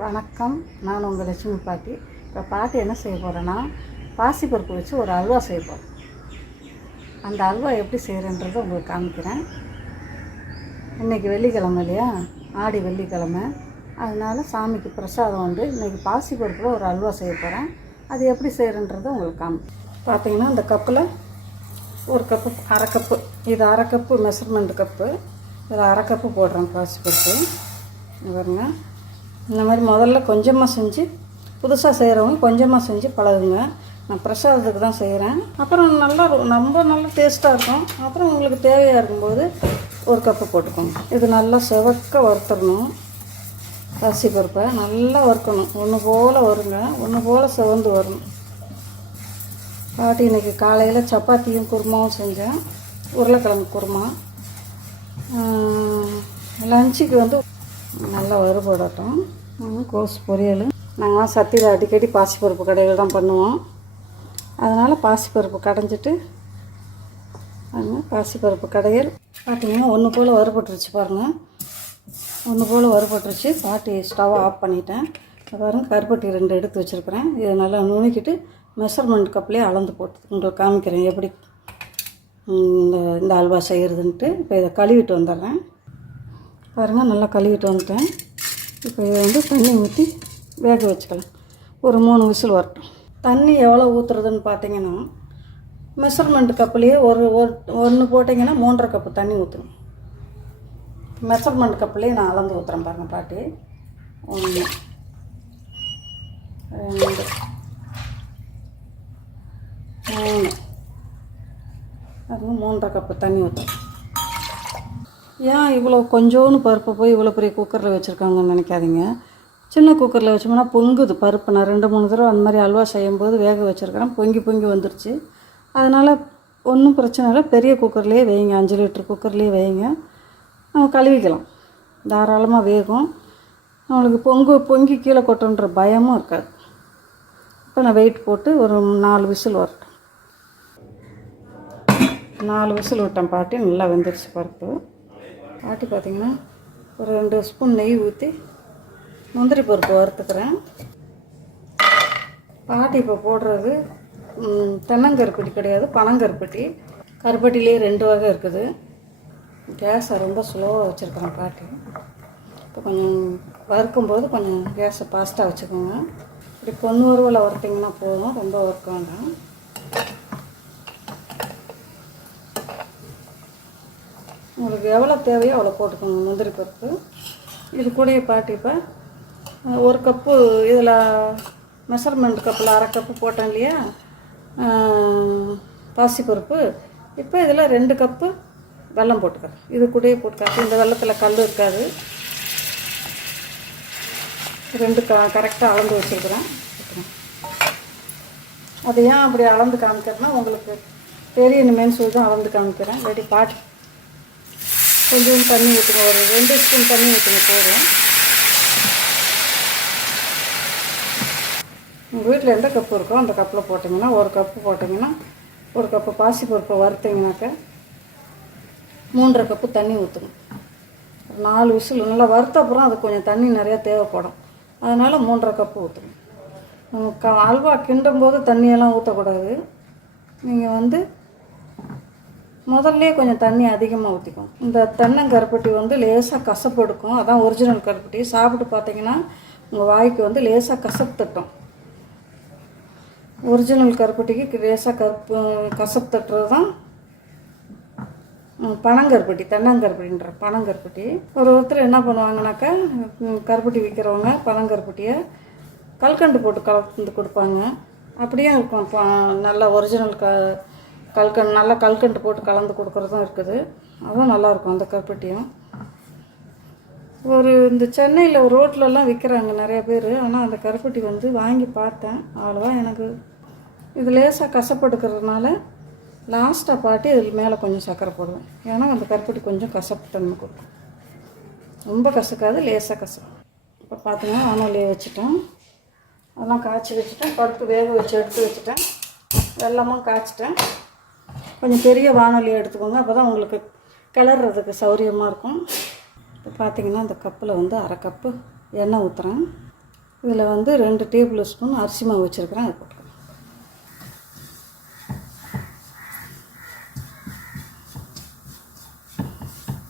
வணக்கம். நான் உங்கள் லட்சுமி பாட்டி. இப்போ பாட்டி என்ன செய்ய போகிறேன்னா பாசிப்பருப்பு வச்சு ஒரு அல்வா செய்ய போகிறேன் அந்த அல்வா எப்படி செய்கிறேன்றதை உங்களுக்கு காமிக்கிறேன். இன்றைக்கி வெள்ளிக்கிழமை இல்லையா? ஆடி வெள்ளிக்கிழமை. அதனால் சாமிக்கு பிரசாதம் வந்து இன்றைக்கி பாசிப்பருப்பில் ஒரு அல்வா செய்ய போகிறேன் அது எப்படி செய்கிறேன்றதை உங்களுக்கு காமி பார்த்தீங்கன்னா அந்த கப்பில் ஒரு கப்பு அரை கப்பு. இது அரை கப்பு மெஷர்மெண்ட் கப்பு. இதில் அரை கப்பு போடுறேன் பாசிப்பருப்பு இங்க இந்த மாதிரி முதல்ல கொஞ்சமாக செஞ்சு புதுசாக செய்கிறவங்க கொஞ்சமாக செஞ்சு பழகுங்க. நான் பிரசாதத்துக்கு தான் செய்கிறேன் அப்புறம் நல்லா ரொம்ப நல்லா டேஸ்ட்டாக இருக்கும். அப்புறம் உங்களுக்கு தேவையாக இருக்கும்போது ஒரு கப்பு போட்டுக்கோங்க. இது நல்லா செவக்க வறுத்துடணும். அரிசி பருப்பை நல்லா வறுக்கணும். ஒன்று போல் வருங்க. ஒன்று போல் செவந்து வரணும். பாட்டி இன்னைக்கு காலையில் சப்பாத்தியும் குருமாவும் செஞ்சேன். உருளைக்கிழங்கு குருமா. லஞ்சுக்கு வந்து நல்லா வறுபடட்டும் கோஸ் பொரியல். நாங்களாம் சத்தியில் அடிக்கடி பாசிப்பருப்பு கடையில் தான் பண்ணுவோம். அதனால் பாசிப்பருப்பு கடைஞ்சிட்டு பாருங்க பாசிப்பருப்பு கடையில். பார்த்தீங்கன்னா ஒன்று போல் வறுபட்டுருச்சு பாருங்கள் ஒன்று போல் வறுபட்டுருச்சு பாட்டி ஸ்டவ் ஆஃப் பண்ணிட்டேன். பாருங்கள் கருப்பட்டி ரெண்டு எடுத்து வச்சுருக்கிறேன். இதை நல்லா நுணுக்கிட்டு மெஷர்மெண்ட் கப்லேயே அளந்து போட்டு உங்களுக்கு காமிக்கிறேன். எப்படி இந்த இந்த அல்வா செய்கிறதுன்ட்டு இப்போ இதை கழுவிட்டு வந்துடுறேன். பாருங்கள் நல்லா கழுவிட்டு வந்துட்டேன். இப்போ இதை வந்து தண்ணி ஊற்றி வேக வச்சுக்கலாம். ஒரு மூணு விசில் வரட்டும். தண்ணி எவ்வளோ ஊற்றுறதுன்னு பார்த்தீங்கன்னா மெஷர்மெண்ட் கப்புலேயே ஒரு ஒன்று போட்டிங்கன்னா மூன்றரை கப்பு தண்ணி ஊற்றணும் மெஷர்மெண்ட் கப்புலேயே நான் அளந்து ஊற்றுறேன் பாருங்கள் பாட்டி. ஒன்று ரெண்டு மூணு. அதுவும் மூன்றரை கப்பு தண்ணி ஊற்றும் ஏன் இவ்வளோ கொஞ்சோன்னு பருப்பை போய் இவ்வளோ பெரிய குக்கரில் வச்சுருக்காங்கன்னு நினைக்காதீங்க. சின்ன குக்கரில் வச்சோம்னா பொங்குது பருப்பு நான் ரெண்டு மூணு தடவை அந்த மாதிரி அல்வா செய்யும்போது வேக வச்சுருக்கிறேன். பொங்கி பொங்கி வந்துருச்சு. அதனால் ஒன்றும் பிரச்சனை இல்லை. பெரிய குக்கர்லேயே வைங்க. அஞ்சு லிட்டர் குக்கர்லேயே வைங்க. நம்ம கழுவிக்கலாம். தாராளமாக வேகும். நம்மளுக்கு பொங்கு பொங்கி கீழே கொட்டுன்ற பயமும் இருக்காது. இப்போ நான் வெயிட் போட்டு ஒரு நாலு விசில் வரட்டும். நாலு விசில் விட்டேன் பாட்டி. நல்லா வெந்துருச்சு பருப்பு. பாட்டி பார்த்தீங்கன்னா ஒரு ரெண்டு ஸ்பூன் நெய் ஊற்றி முந்திரி பருப்பு வறுத்துக்கிறேன். பாட்டி இப்போ போடுறது தென்னங்கருப்பட்டி கிடையாது பனங்கருப்பட்டி. கருப்பட்டிலே ரெண்டு வகை இருக்குது. கேஸை ரொம்ப ஸ்லோவாக வச்சுருக்கிறேன் பாட்டி. இப்போ கொஞ்சம் வறுக்கும்போது கொஞ்சம் கேஸை ஃபாஸ்ட்டாக வச்சுக்கோங்க. இப்படி பொண்ணு உருவில் வறுத்திங்கன்னா போதும் ரொம்ப வறுக்க வேண்டாம். உங்களுக்கு எவ்வளோ தேவையோ அவ்வளோ போட்டுக்கோங்க முந்திரி பருப்பு இது கூட பாட்டி இப்போ ஒரு கப்பு இதில் மெஷர்மெண்ட் கப்பில் அரை கப்பு போட்டேன் இல்லையா? பாசிப்பருப்பு. இப்போ இதில் ரெண்டு கப்பு வெல்லம் போட்டுக்கிறேன். இது கூடயே போட்டுக்காட்டு இந்த வெள்ளத்தில் கல் இருக்காது. ரெண்டு க கரெக்டாக அளந்து வச்சுருக்கிறேன். அது ஏன் அப்படி அளந்து காமிக்கிறேன்னா உங்களுக்கு தெரியணுமேன்னு சொல்லி தான் அளந்து காமிக்கிறேன். ரெடி பாட்டி கொஞ்சம் தண்ணி ஊற்றுங்க ஒரு ரெண்டு ஸ்பூன் தண்ணி ஊற்றுங்க போதும். உங்கள் வீட்டில் எந்த கப்பு இருக்கோ அந்த கப்பில் போட்டிங்கன்னா ஒரு கப்பு போட்டிங்கன்னா ஒரு கப்பு பாசிப்பருப்பை வறுத்தீங்கனாக்க மூன்றரை கப்பு தண்ணி ஊற்றணும் ஒரு நாலு விசில் நல்லா வறுத்த அப்புறம் அது கொஞ்சம் தண்ணி நிறையா தேவைப்படும். அதனால் மூன்றரை கப்பு ஊற்றணும் க அல்வா கிண்டும் போது தண்ணியெல்லாம் ஊற்றக்கூடாது நீங்கள் வந்து முதல்ல கொஞ்சம் தண்ணி அதிகமாக ஊற்றிக்கும் இந்த தென்னங்கருப்பட்டி வந்து லேசாக கசப்பு எடுக்கும். அதான் ஒரிஜினல் கருப்பட்டி. சாப்பிட்டு பார்த்தீங்கன்னா உங்கள் வாய்க்கு வந்து லேசாக கசப்பு தட்டும். ஒரிஜினல் கருப்பட்டிக்கு லேசாக கருப்பு கசப்பு தட்டுறது தான் பனங்கருப்பட்டி தென்னங்கருப்பட்டின்ற பனங்கருப்பட்டி. ஒரு ஒருத்தர் என்ன பண்ணுவாங்கனாக்கா கருப்பட்டி விற்கிறவங்க பனங்கருப்பட்டியை கல்கண்டு போட்டு கலந்து கொடுப்பாங்க. அப்படியே இருக்கும். ப- நல்ல ஒரிஜினல் க கல்கண்டு நல்லா கல்கண்டு போட்டு கலந்து கொடுக்குறதும் இருக்குது. அதுவும் நல்லாயிருக்கும் அந்த கருப்பட்டியும். ஒரு இந்த சென்னையில் ஒரு ரோட்லலாம் விற்கிறாங்க நிறைய பேர். ஆனால் அந்த கருப்பட்டி வந்து வாங்கி பார்த்தேன். அவ்வளோவா எனக்கு இது லேசாக கசப்படுக்கிறதுனால லாஸ்ட்டாக பாட்டி இதில் மேலே கொஞ்சம் சர்க்கரை போடுவேன். ஏன்னா அந்த கருப்பட்டி கொஞ்சம் கசப்பு கொடுக்கும். ரொம்ப கசக்காது லேசாக கசக்கும். இப்போ பார்த்தீங்கன்னா வானொலியை வச்சுட்டேன். அதெல்லாம் காய்ச்சி வச்சுட்டேன். பருப்பு வேக வச்சு எடுத்து வச்சுட்டேன். வெள்ளமும் காய்ச்சிட்டேன். கொஞ்சம் பெரிய வானொலியை எடுத்துக்கோங்க. அப்போ தான் உங்களுக்கு கிளறதுக்கு சௌரியமாக இருக்கும். இப்போ பார்த்தீங்கன்னா இந்த கப்பில் வந்து அரை கப்பு எண்ணெய் ஊற்றுறேன் இதில் வந்து ரெண்டு டேபிள் ஸ்பூன் அரிசி மாவு வச்சுருக்கிறேன். அது போட்டுக்கலாம்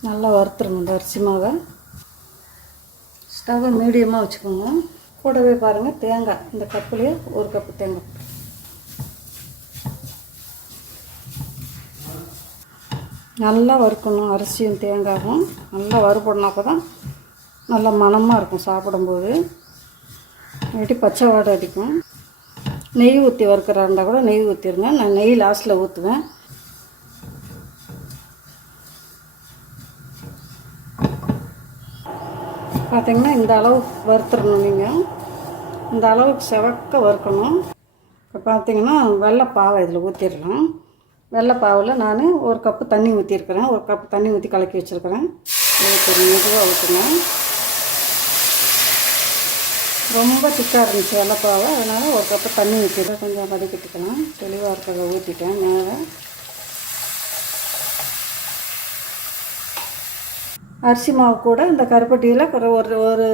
நல்லா வறுத்துருங்க இந்த அரிசி மாவை. ஸ்டவ்வை மீடியமாக வச்சுக்கோங்க. கூடவே பாருங்கள் தேங்காய். இந்த கப்புலேயே ஒரு கப்பு தேங்காய் நல்லா வறுக்கணும். அரிசியும் தேங்காயும் நல்லா வறுபடணும். அப்போ தான் நல்லா மணமாக இருக்கும் சாப்பிடும்போது. இல்லாட்டி பச்சை வாடை அடிக்கும். நெய் ஊற்றி வறுக்கிறா இருந்தால் கூட நெய் ஊற்றிடுங்க நான் நெய் லாஸ்ட்டில் ஊற்றுவேன் பார்த்தீங்கன்னா இந்த அளவு வறுத்துடணும் நீங்கள் இந்த அளவுக்கு செவக்க வறுக்கணும். இப்போ பார்த்தீங்கன்னா வெள்ளைப்பாவை இதில் ஊற்றிடலாம் வெள்ளைப்பாவில் நான் ஒரு கப்பு தண்ணி ஊற்றிருக்கிறேன் ஒரு கப்பு தண்ணி ஊற்றி கலக்கி வச்சுருக்கிறேன். ஊற்றி மெதுவாக ஊற்றுங்க ரொம்ப திக்காக இருந்துச்சு வெள்ளைப்பாவை அதனால் ஒரு கப்பு தண்ணி ஊற்றிடுறேன் கொஞ்சம் வதக்கிட்டுக்கலாம் தெளிவாக இருக்கிறத ஊற்றிட்டேன் மேலே. அரிசி மாவு கூட இந்த கருப்பட்டியில் ஒரு ஒரு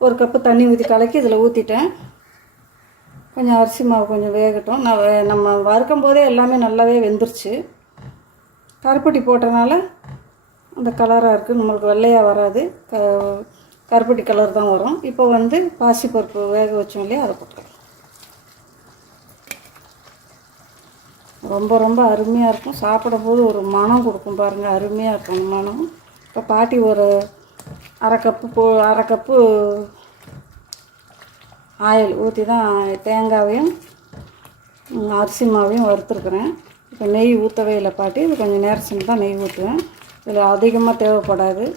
ஒரு கப்பு தண்ணி ஊற்றி கலக்கி இதில் ஊற்றிட்டேன் கொஞ்சம் அரிசி மாவு கொஞ்சம் வேகட்டும். நான் நம்ம வறுக்கும் போதே எல்லாமே நல்லாவே வெந்துருச்சு. கருப்பட்டி போட்டனால அந்த கலராக இருக்குது நம்மளுக்கு வெள்ளையாக வராது. க கருப்பட்டி கலர் தான் வரும். இப்போ வந்து பாசிப்பருப்பு வேக வச்சோம் இல்லையா அதை போட்டுக்கலாம். ரொம்ப ரொம்ப அருமையாக இருக்கும். சாப்பிடும்போது ஒரு மனம் கொடுக்கும் பாருங்கள் அருமையாக இருக்கும் மனம். இப்போ பாட்டி ஒரு அரை கப்பு போ அரை கப்பு ஆயில் ஊற்றி தான் தேங்காவையும் அரிசி மாவையும் வறுத்துருக்குறேன். இப்போ நெய் ஊற்றவே இல்லை பாட்டி. இது கொஞ்சம் நேரம் தான் நெய் ஊற்றுவேன் இதில் அதிகமாக தேவைப்படாது.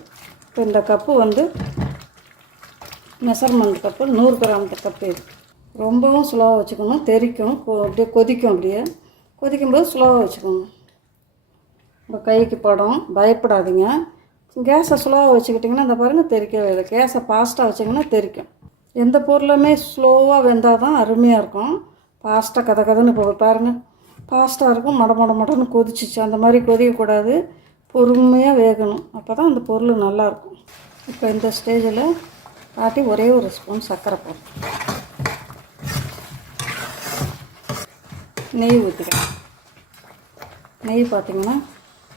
இப்போ இந்த கப்பு வந்து மெஷர்மெண்ட் கப்பு நூறு கிராம் கப்பு இது. ரொம்பவும் ஸ்லோவாக வச்சுக்கணும். தெறிக்கும் கொ- அப்படியே கொதிக்கும் அப்படியே. கொதிக்கும்போது ஸ்லோவாக வச்சுக்கணும். உங்கள் கைக்கு படம். பயப்படாதீங்க. கேஸை ஸ்லோவாக வச்சுக்கிட்டிங்கன்னா இந்த பாருங்கள் தெறிக்கவே இல்லை. கேஸை ஃபாஸ்ட்டாக வச்சிங்கன்னா தெறிக்கும் எந்த பொருளுமே ஸ்லோவாக வெந்தால் தான் அருமையாக இருக்கும். ஃபாஸ்ட்டாக கதை கதைன்னு போக பாருங்கள் ஃபாஸ்ட்டாக இருக்கும். மட மட மடன்னு கொதிச்சிச்சு. அந்த மாதிரி கொதிக்கக்கூடாது. பொறுமையாக வேகணும். அப்போ தான் அந்த பொருள் நல்லாயிருக்கும் இப்போ இந்த ஸ்டேஜில் பாட்டி ஒரே ஒரு ஸ்பூன் சர்க்கரை போடும் நெய் ஊற்றிக்கிறேன் நெய் பார்த்திங்கன்னா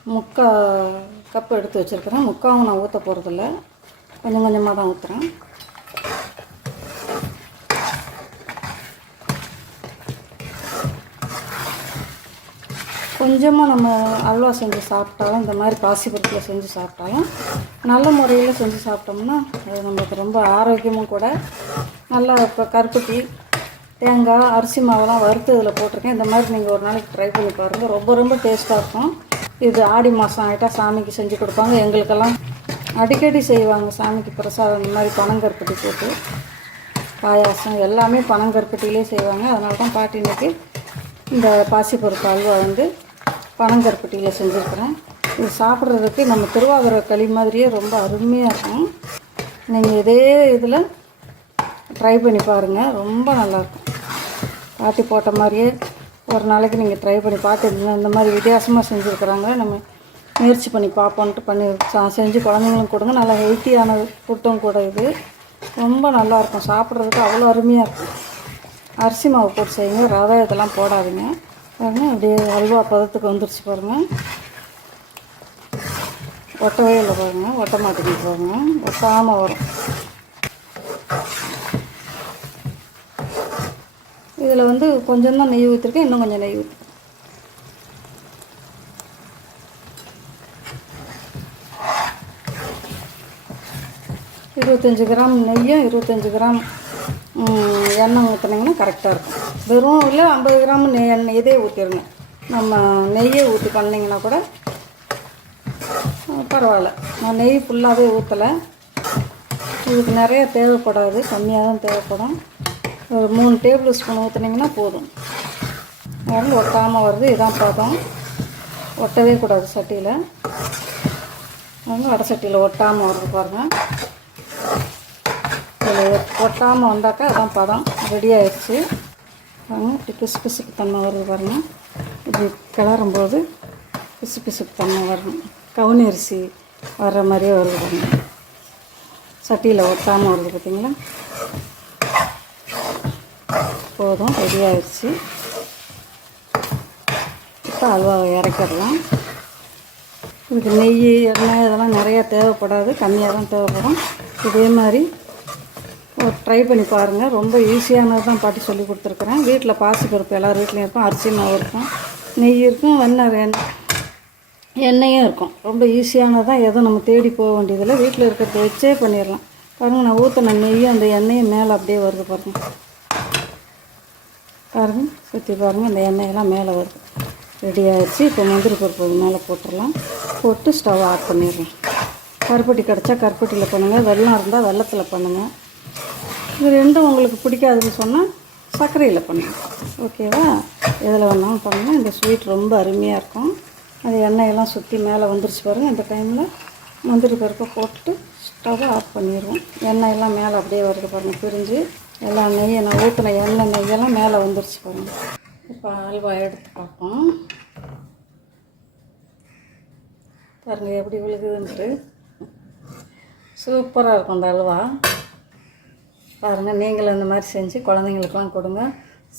முக்கால் கப் எடுத்து வச்சுருக்கிறேன். முக்காவும் நான் ஊற்ற போகிறதில்ல கொஞ்சம் கொஞ்சமாக தான் ஊற்றுறேன் கொஞ்சமாக நம்ம அல்வா செஞ்சு சாப்பிட்டாலும் இந்த மாதிரி பாசிப்பருப்பில் செஞ்சு சாப்பிட்டாலும் நல்ல முறையில் செஞ்சு சாப்பிட்டோம்னா அது நம்மளுக்கு ரொம்ப ஆரோக்கியமும் கூட. நல்லா இப்போ கருப்பட்டி தேங்காய் அரிசி மாவெல்லாம் வறுத்து இதில் போட்டிருக்கேன். இந்த மாதிரி நீங்கள் ஒரு நாளைக்கு ட்ரை பண்ணி பாருங்கள் ரொம்ப ரொம்ப டேஸ்ட்டாக இருக்கும். இது ஆடி மாதம் ஆகிட்டால் சாமிக்கு செஞ்சு கொடுப்பாங்க. எங்களுக்கெல்லாம் அடிக்கடி செய்வாங்க. சாமிக்கு பிரசாதம் இந்த மாதிரி பனங்கருப்பட்டி போட்டு. பாயாசம் எல்லாமே பனங்கருப்பட்டியிலே செய்வாங்க. அதனால தான் பாட்டி இன்றைக்கி இந்த பாசிப்பருப்பு அல்வா வந்து பனங்கருப்பட்டியில் செஞ்சுருக்கிறேன். இது சாப்பிட்றதுக்கு நம்ம திருவாதிரை களி மாதிரியே ரொம்ப அருமையாக இருக்கும். நீங்கள் இதே இதில் ட்ரை பண்ணி பாருங்கள் ரொம்ப நல்லாயிருக்கும் பாட்டி போட்ட மாதிரியே ஒரு நாளைக்கு நீங்கள் ட்ரை பண்ணி பார்த்துருந்தீங்க இந்த மாதிரி வித்தியாசமாக செஞ்சுருக்குறாங்க. நம்ம முயற்சி பண்ணி பார்ப்போன்ட்டு பண்ணி சா- செஞ்சு குழந்தைங்களும் கொடுங்க. நல்லா ஹெல்த்தியான ஃபுட்டும் கூட இது. ரொம்ப நல்லாயிருக்கும் சாப்பிட்றதுக்கு அவ்வளோ அருமையாக இருக்கும். அரிசி மாவு போட்டு செய்யுங்க. ரவை இதெல்லாம் போடாதீங்க. பாருங்கள் அப்படியே அல்வா பதத்துக்கு வந்துருச்சு பாருங்கள் ஒட்டவே இல்லை பாருங்கள் ஒட்ட மாட்டேங்குது பாருங்கள் ஒட்டாமல் வரும். இதில் வந்து கொஞ்சம் தான் நெய் ஊற்றிருக்கேன் இன்னும் கொஞ்சம் நெய் ஊற்றி இருபத்தஞ்சி கிராம் நெய்யும் இருபத்தஞ்சி கிராம் எண்ணெய் ஊற்றுனீங்கன்னா கரெக்டாக இருக்கும். வெறும் இல்லை ஐம்பது கிராம் நெய் எண்ணெய் இதே ஊற்றிடுங்க நம்ம நெய்யே ஊற்றி பண்ணிங்கன்னா கூட பரவாயில்ல. நான் நெய் ஃபுல்லாகவே ஊற்றலை இதுக்கு நிறைய தேவைப்படாது கம்மியாக தான் தேவைப்படும். ஒரு மூணு டேபிள் ஸ்பூன் ஊற்றுனீங்கன்னா போதும். வந்து ஒட்டாமல் வருது இதான் பதம். ஒட்டவே கூடாது சட்டியில். வந்து வடை சட்டியில் ஒட்டாமல் வருது பாருங்கள் இதில் ஒட்டாமல் வந்தாக்கா அதான் பதம் ரெடி ஆயிடுச்சு. பாருங்க இப்படி பிசு பிசுக்கு தன்மை வருது பாருங்கள் இப்படி கிளறும்போது பிசு பிசுக்கு தன்மை வரணும். கவுனி அரிசி வர்ற மாதிரியே வருது பாருங்க. சட்டியில் ஒட்டாமல் வருது பார்த்தீங்களா போதும் ரெடி ஆயிடுச்சு. இப்போ அல்வாவை இறக்கிடலாம். இதுக்கு நெய் எண்ணெய் இதெல்லாம் நிறையா தேவைப்படாது. கம்மியாக தான் தேவைப்படும். இதே மாதிரி ட்ரை பண்ணி பாருங்கள் ரொம்ப ஈஸியானது தான் பாட்டி சொல்லி கொடுத்துருக்குறேன். வீட்டில் பாசிப்பருப்பு எல்லார் வீட்லேயும் இருக்கும். அரிசி மாவு இருக்கும். நெய் இருக்கும் வெண்ணெய் எண்ணெயும் இருக்கும். ரொம்ப ஈஸியானது தான். எதுவும் நம்ம தேடி போக வேண்டியதில்லை. வீட்டில் இருக்கிறத வச்சே பண்ணிடலாம். பாருங்கள் நான் ஊற்றின நெய்யும் அந்த எண்ணெயும் மேலே அப்படியே வருது பாருங்கள் பாருங்கள் சுற்றி பாருங்கள் இந்த எண்ணெயெல்லாம் மேலே வருது. ரெடி ஆகிடுச்சு இப்போ முந்திரி பருப்பு மேலே போட்டுடலாம். போட்டு ஸ்டவ் ஆஃப் பண்ணிடலாம். கருப்பட்டி கிடச்சா கருப்பட்டியில் பண்ணுங்கள் வெள்ளம் இருந்தால் வெள்ளத்தில் பண்ணுங்கள் இது ரெண்டும் உங்களுக்கு பிடிக்காதுன்னு சொன்னால் சர்க்கரையில் பண்ணுங்கள் ஓகேவா? எதில் வேணாலும் பண்ணுங்கள் இந்த ஸ்வீட் ரொம்ப அருமையாக இருக்கும். அது எண்ணெயெல்லாம் சுற்றி மேலே வந்துருச்சு பாருங்கள் இந்த டைமில் முந்திரி பருப்பை போட்டுட்டு ஸ்டவ்வை ஆஃப் பண்ணிடுவோம். எண்ணெயெல்லாம் மேலே அப்படியே வருது பாருங்கள் பிரிஞ்சு. எல்லா நெய்யை நான் ஊற்றின எண்ணெய் நெய்யெல்லாம் மேலே வந்துருச்சு பாருங்கள் இப்போ அல்வா எடுத்து பார்ப்போம். பாருங்கள் எப்படி விழுகுதுன்ட்டு. சூப்பராக இருக்கும் அந்த அல்வா. பாருங்கள் நீங்களும் இந்த மாதிரி செஞ்சு குழந்தைங்களுக்கெலாம் கொடுங்க.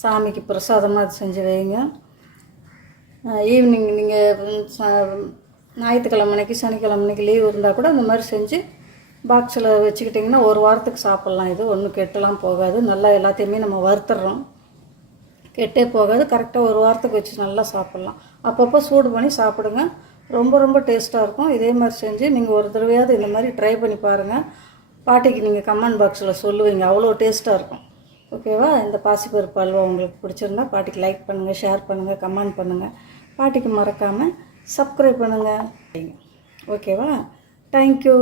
சாமிக்கு பிரசாதமாக செஞ்சு வைங்க. ஈவினிங் நீங்கள் ஞாயிற்றுக்கிழமை அன்னைக்கு சனிக்கிழமை அன்னைக்கு லீவ் இருந்தால் கூட இந்த மாதிரி செஞ்சு பாக்ஸில் வச்சுக்கிட்டிங்கன்னா ஒரு வாரத்துக்கு சாப்பிட்லாம். இது ஒன்றும் கெட்டுலாம் போகாது. நல்லா எல்லாத்தையுமே நம்ம வறுத்துடுறோம். கெட்டே போகாது. கரெக்டாக ஒரு வாரத்துக்கு வச்சு நல்லா சாப்பிட்லாம். அப்பப்போ சூடு பண்ணி சாப்பிடுங்க. ரொம்ப ரொம்ப டேஸ்ட்டாக இருக்கும். இதே மாதிரி செஞ்சு நீங்கள் ஒரு தடவையாவது இந்த மாதிரி ட்ரை பண்ணி பாருங்கள் பாட்டிக்கு நீங்கள் கமெண்ட் பாக்ஸில் சொல்லுவீங்க. அவ்வளோ டேஸ்ட்டாக இருக்கும். ஓகேவா? இந்த பாசிப்பருப்பு அல்வா உங்களுக்கு பிடிச்சிருந்தா பாட்டிக்கு லைக் பண்ணுங்கள் ஷேர் பண்ணுங்கள் கமெண்ட் பண்ணுங்கள் பாட்டிக்கு மறக்காமல் சப்ஸ்கிரைப் பண்ணுங்கள் ஓகேவா? தேங்க்யூ